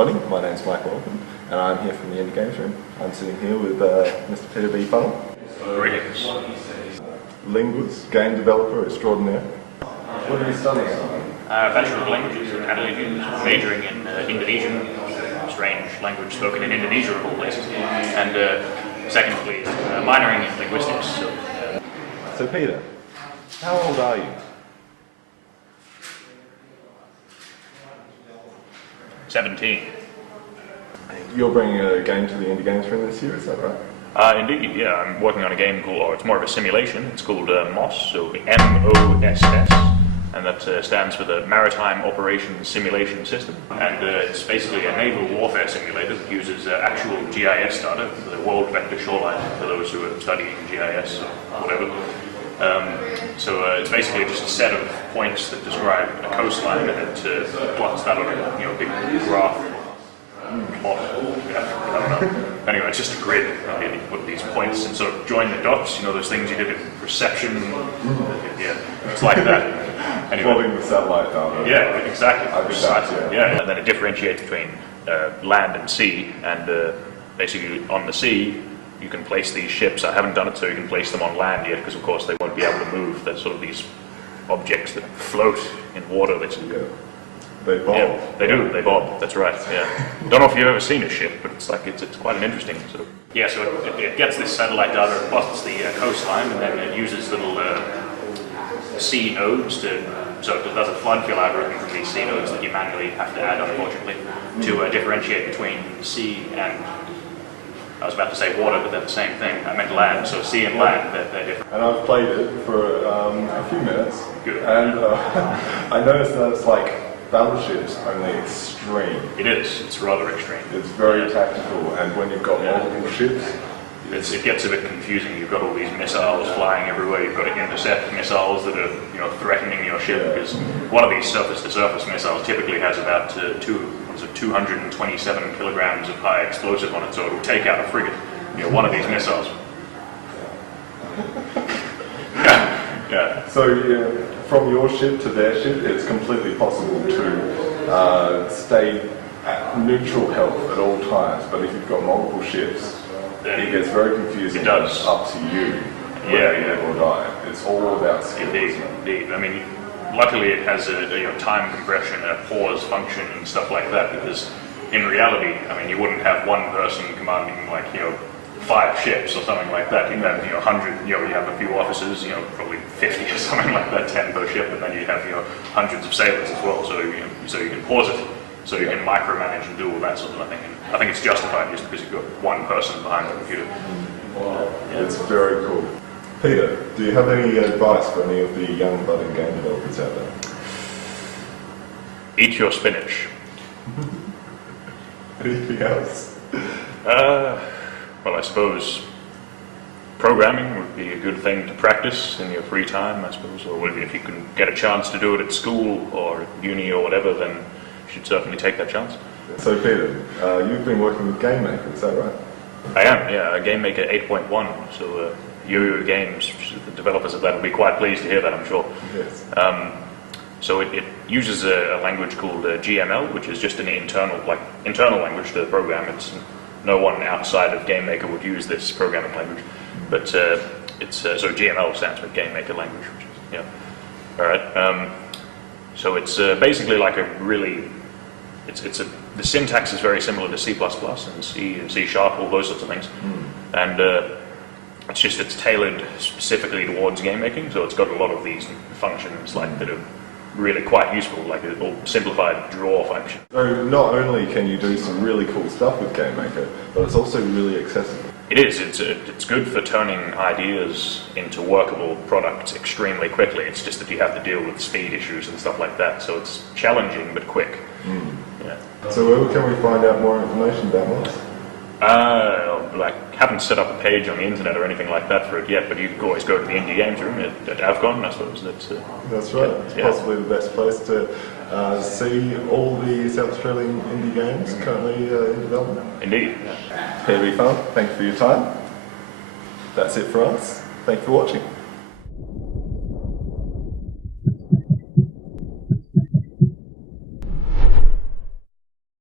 everybody. My name's Michael and I'm here from the Indie Games Room. I'm sitting here with Mr. Peter B Funnell. Greetings. Linguist, game developer extraordinaire. What are you studying? Bachelor of Languages at AVCon, majoring in Indonesian, strange language spoken in Indonesia of all places, and secondly, minoring in linguistics. So Peter, how old are you? 17. You're bringing a game to the Indie Games Room this year, is that right? Indeed, yeah. I'm working on a game called, or it's more of a simulation. It's called M.O.S.S, so M.O.S.S, and that stands for the Maritime Operations Simulation System. And it's basically a naval warfare simulator that uses actual GIS data, the World Vector Shoreline, for those who are studying GIS or whatever. So it's basically just a set of points that describe a coastline, and it plots that on a big graph. Plot. Yeah, I don't know. Anyway, it's just a grid. You put these points and sort of join the dots. You know those things you did in perception. Yeah, it's like that. Anyway. Following the satellite data. Yeah, exactly. I think that's, yeah. And then it differentiates between land and sea, and basically on the sea you can place these ships. I haven't done it so you can place them on land yet, because of course they won't be able to move. They're sort of these objects that float in water. They bob. Yeah, they do. They bob. That's right. Yeah. Don't know if you've ever seen a ship, but it's quite an interesting sort of. Yeah. So it gets this satellite data, it plots the coastline, and then it uses little sea nodes so it does a flood fill algorithm from these sea nodes that you manually have to add, unfortunately, to differentiate between sea and. I was about to say water, but they're the same thing. I meant land. So sea and land, they're different. And I've played it for a few minutes. Good. And I noticed that it's like battleships, only extreme. It is. It's rather extreme. It's very tactical, and when you've got multiple ships, it gets a bit confusing. You've got all these missiles flying everywhere. You've got to intercept missiles that are threatening your ship, because one of these surface-to-surface missiles typically has about 227 kilograms of high explosive on it, so it will take out a frigate. One of these missiles. Yeah. So from your ship to their ship, it's completely possible to stay at neutral health at all times. But if you've got multiple ships, it gets very confusing. It does. It's up to you whether you live or die. It's all about skill. Indeed. I mean, luckily it has a time compression, a pause function, and stuff like that. Because in reality, I mean, you wouldn't have one person commanding 5 ships or something like that. You'd have 100. You have a few officers, probably 50 or something like that, 10 per ship, and then you'd have hundreds of sailors as well. So you can pause it, so you can micromanage and do all that sort of thing. And I think it's justified just because you've got one person behind the computer. It's very cool. Peter, do you have any advice for any of the young budding game developers out there? Eat your spinach. Anything else? Well, I suppose programming would be a good thing to practice in your free time, I suppose, or if you can get a chance to do it at school or at uni or whatever, then you should certainly take that chance. So Peter, you've been working with Game Maker, is that right? I am, yeah, Game Maker 8.1, so Yo-Yo Games, the developers of that will be quite pleased to hear that, I'm sure. Yes. So it uses a language called GML, which is just an internal language to the program. No one outside of Game Maker would use this programming language, but so GML stands for Game Maker Language, which is, all right. So it's basically like the syntax is very similar to C++ and C and C#, all those sorts of things, and it's tailored specifically towards game making. So it's got a lot of these functions that are really quite useful, like a simplified draw function. So not only can you do some really cool stuff with Game Maker, but it's also really accessible. It is. It's good for turning ideas into workable products extremely quickly. It's just that you have to deal with speed issues and stuff like that. So it's challenging but quick. Yeah. So where can we find out more information about M.O.S.S? I haven't set up a page on the internet or anything like that for it yet, but you can always go to the Indie Games Room at AVCon, I suppose. That's right. It's possibly the best place to see all the South Australian indie games currently in development. Indeed. Peter B Funnell, thank you for your time. That's it for us. Thank you for watching.